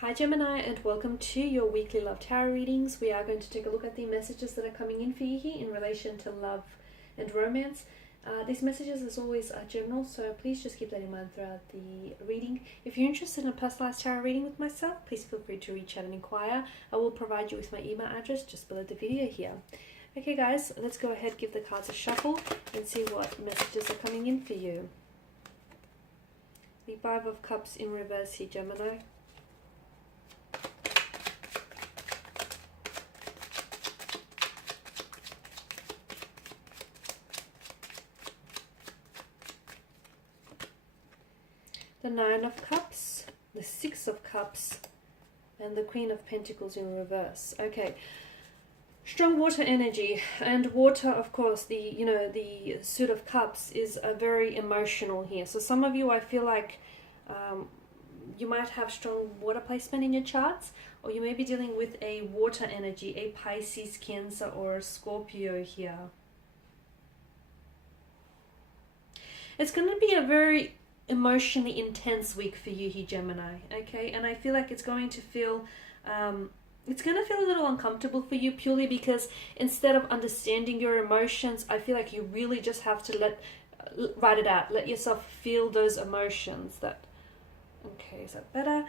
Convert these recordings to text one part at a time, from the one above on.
Hi Gemini, and welcome to your weekly love tarot readings. We are going to take a look at the messages that are coming in for you here in relation to love and romance. These messages as always are general, so please just keep that in mind throughout the reading. If you're interested in a personalized tarot reading with myself, please feel free to reach out and inquire. I will provide you with my email address just below the video here. Okay guys, let's go ahead, give the cards a shuffle and see what messages are coming in for you. The Five of Cups in reverse here, Gemini. The Nine of Cups, the Six of Cups, and the Queen of Pentacles in reverse. Okay, strong water energy, and water, of course, the Suit of Cups is very emotional here. So some of you, I feel like you might have strong water placement in your charts, or you may be dealing with a water energy, a Pisces, Cancer, or a Scorpio here. It's going to be a very emotionally intense week for you here, Gemini, okay? And I feel like it's going to feel a little uncomfortable for you, purely because instead of understanding your emotions, I feel like you really just have to write it out, let yourself feel those emotions. Okay, is that better?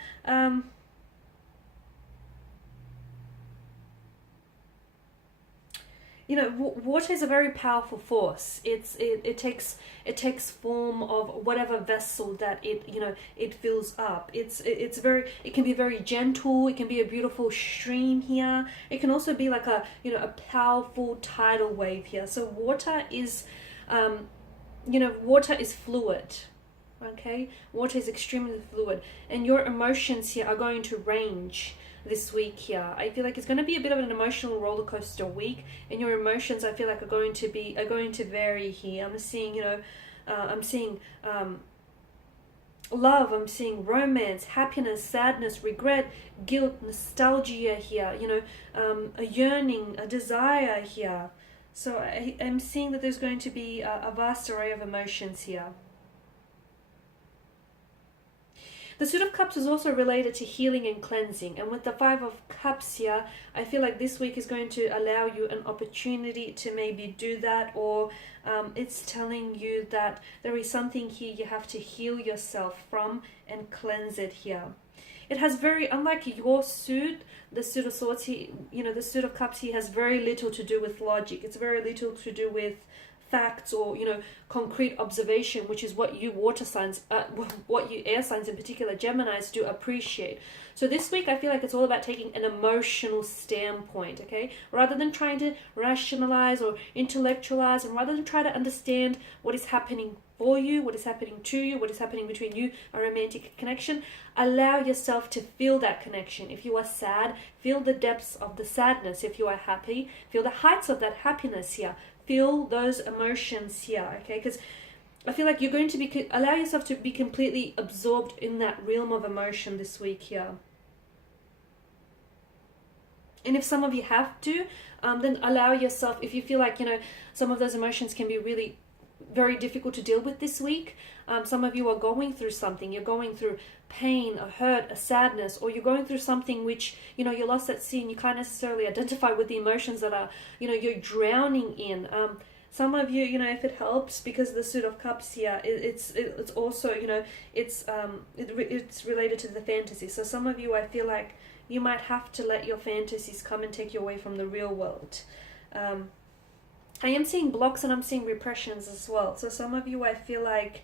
You know, water is a very powerful force. It takes form of whatever vessel that it fills up. It can be very gentle. It can be a beautiful stream here. It can also be like a powerful tidal wave here. So water is water is fluid. Okay, water is extremely fluid, and your emotions here are going to range this week here. I feel like it's going to be a bit of an emotional roller coaster week, and your emotions, I feel like, are going to vary here. I'm seeing love, I'm seeing romance, happiness, sadness, regret, guilt, nostalgia here, a yearning, a desire here. So I'm seeing that there's going to be a vast array of emotions here. The Suit of Cups is also related to healing and cleansing. And with the Five of Cups here, I feel like this week is going to allow you an opportunity to maybe do that, or it's telling you that there is something here you have to heal yourself from and cleanse it here. It has unlike your suit, the Suit of Swords here, the Suit of Cups here has very little to do with logic. It's very little to do with facts or concrete observation, which is what you water signs, what you air signs in particular, Geminis, do appreciate. So this week I feel like it's all about taking an emotional standpoint, okay, rather than trying to rationalize or intellectualize, and rather than try to understand what is happening for you, what is happening to you, what is happening between you, a romantic connection. Allow yourself to feel that connection. If you are sad, feel the depths of the sadness. If you are happy, feel the heights of that happiness here. Feel those emotions here, okay? Because I feel like you're going to allow yourself to be completely absorbed in that realm of emotion this week here. And if some of you have to, then allow yourself, if you feel like, some of those emotions can be really very difficult to deal with this week. Some of you are going through something. You're going through pain, a hurt, a sadness, or you're going through something which, you're lost at sea and you can't necessarily identify with the emotions that are, you're drowning in. Some of you, if it helps, because the Suit of Cups here, it's also, it's related to the fantasy. So some of you, I feel like you might have to let your fantasies come and take you away from the real world. I am seeing blocks and I'm seeing repressions as well. So some of you, I feel like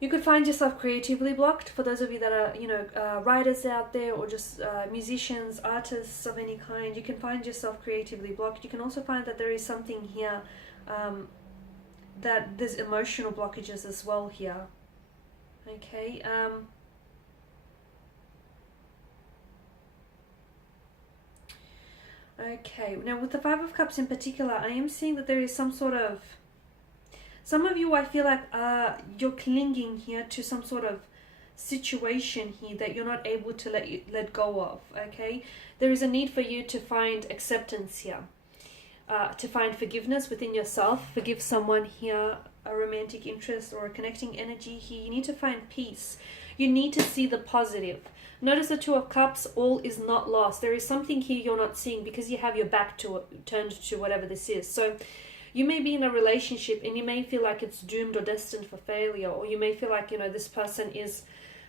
you could find yourself creatively blocked. For those of you that are, writers out there, or just musicians, artists of any kind, you can find yourself creatively blocked. You can also find that there is something here, that there's emotional blockages as well here. Okay. Okay, now with the Five of Cups in particular, I am seeing that there is some of you, I feel like you're clinging here to some sort of situation here that you're not able to let go of, okay? There is a need for you to find acceptance here, to find forgiveness within yourself, forgive someone here, a romantic interest or a connecting energy here. You need to find peace. You need to see the positive. Notice the Two of Cups, all is not lost. There is something here you're not seeing because you have your back to it, turned to whatever this is. So you may be in a relationship and you may feel like it's doomed or destined for failure, or you may feel like, you know, this person is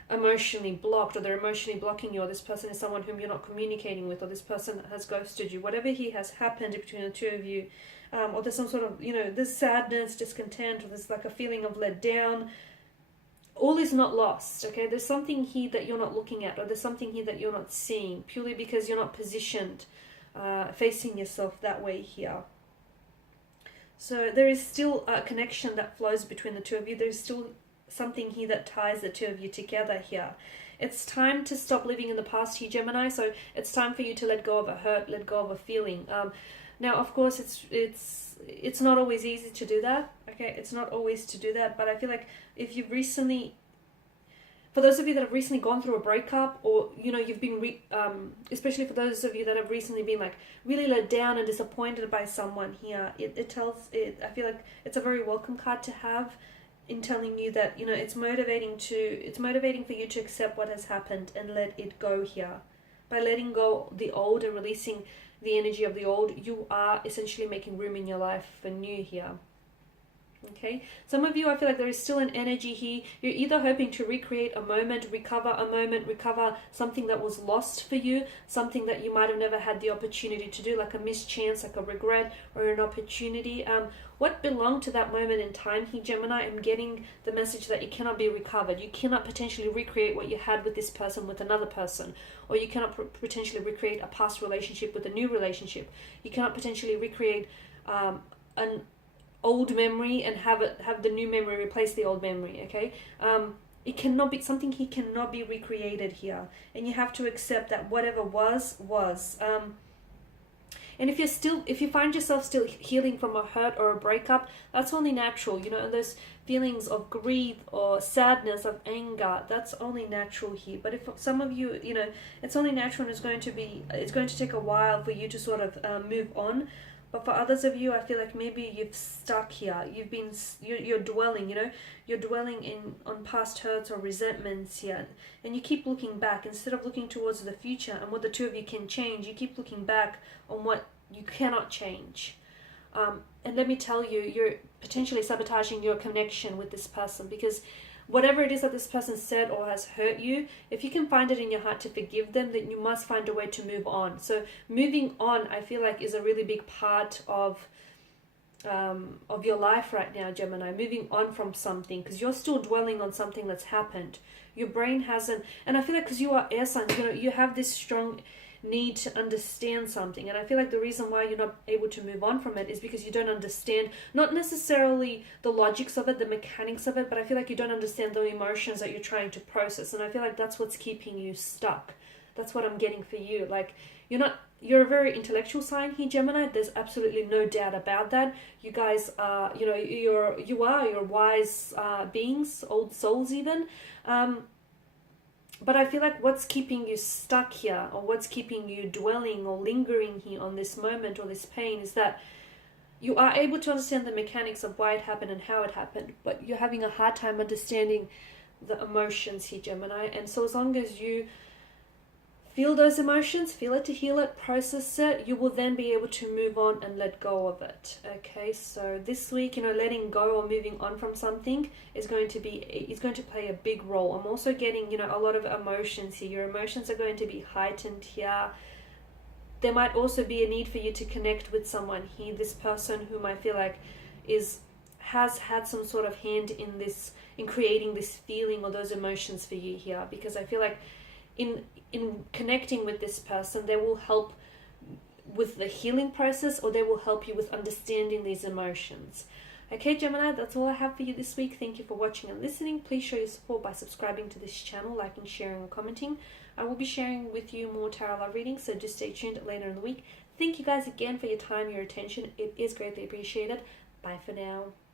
emotionally blocked, or they're emotionally blocking you, or this person is someone whom you're not communicating with, or this person has ghosted you. Whatever here has happened between the two of you, or there's some sort of, you know, there's sadness, discontent, or there's like a feeling of let down. All is not lost, okay? There's something here that you're not looking at, or there's something here that you're not seeing, purely because you're not positioned, facing yourself that way here. So there is still a connection that flows between the two of you. There's still something here that ties the two of you together here. It's time to stop living in the past here, Gemini. So it's time for you to let go of a hurt, let go of a feeling. Now, of course, it's not always easy to do that. Okay, it's not always to do that. But I feel like if you've recently, for those of you that have recently gone through a breakup, or, you know, you've been, especially for those of you that have recently been like really let down and disappointed by someone here, I feel like it's a very welcome card to have, in telling you that, you know, it's motivating for you to accept what has happened and let it go here. By letting go the old and releasing the energy of the old, you are essentially making room in your life for new here. Okay, some of you, I feel like there is still an energy here. You're either hoping to recreate a moment, recover something that was lost for you, something that you might have never had the opportunity to do, like a mischance, like a regret, or an opportunity. What belonged to that moment in time here, Gemini? I'm getting the message that it cannot be recovered. You cannot potentially recreate what you had with this person with another person, or you cannot potentially recreate a past relationship with a new relationship. You cannot potentially recreate an old memory and have the new memory replace the old memory. Okay, it cannot be, something here cannot be recreated here, and you have to accept that whatever was. And if you find yourself still healing from a hurt or a breakup, that's only natural, you know. And those feelings of grief or sadness, of anger, that's only natural here. But if some of you, you know, it's only natural, and it's going to take a while for you to sort of move on. But for others of you, I feel like maybe you've stuck here. You're dwelling, you know, you're dwelling on past hurts or resentments here, and you keep looking back instead of looking towards the future and what the two of you can change. You keep looking back on what you cannot change. And let me tell you, you're potentially sabotaging your connection with this person, because whatever it is that this person said or has hurt you, if you can find it in your heart to forgive them, then you must find a way to move on. So moving on, I feel like, is a really big part of your life right now, Gemini. Moving on from something, because you're still dwelling on something that's happened. Your brain hasn't, and I feel like because you are air signs, you know, you have this strong need to understand something, and I feel like the reason why you're not able to move on from it is because you don't understand, not necessarily the logics of it, the mechanics of it, but I feel like you don't understand the emotions that you're trying to process, and I feel like that's what's keeping you stuck. That's what I'm getting for you. Like, you're a very intellectual sign here, Gemini. There's absolutely no doubt about that. You guys are, you know, you're wise beings, old souls even. But I feel like what's keeping you stuck here, or what's keeping you dwelling or lingering here on this moment or this pain, is that you are able to understand the mechanics of why it happened and how it happened, but you're having a hard time understanding the emotions here, Gemini. And so as long as you feel those emotions, feel it to heal it, process it, you will then be able to move on and let go of it. Okay, so this week, you know, letting go or moving on from something is going to play a big role. I'm also getting, you know, a lot of emotions here. Your emotions are going to be heightened here. There might also be a need for you to connect with someone here. This person whom I feel like has had some sort of hand in creating this feeling or those emotions for you here, because I feel like in connecting with this person, they will help with the healing process, or they will help you with understanding these emotions. Okay, Gemini, that's all I have for you this week. Thank you for watching and listening. Please show your support by subscribing to this channel, liking, sharing, and commenting. I will be sharing with you more tarot love readings, so just stay tuned later in the week. Thank you guys again for your time, your attention. It is greatly appreciated. Bye for now.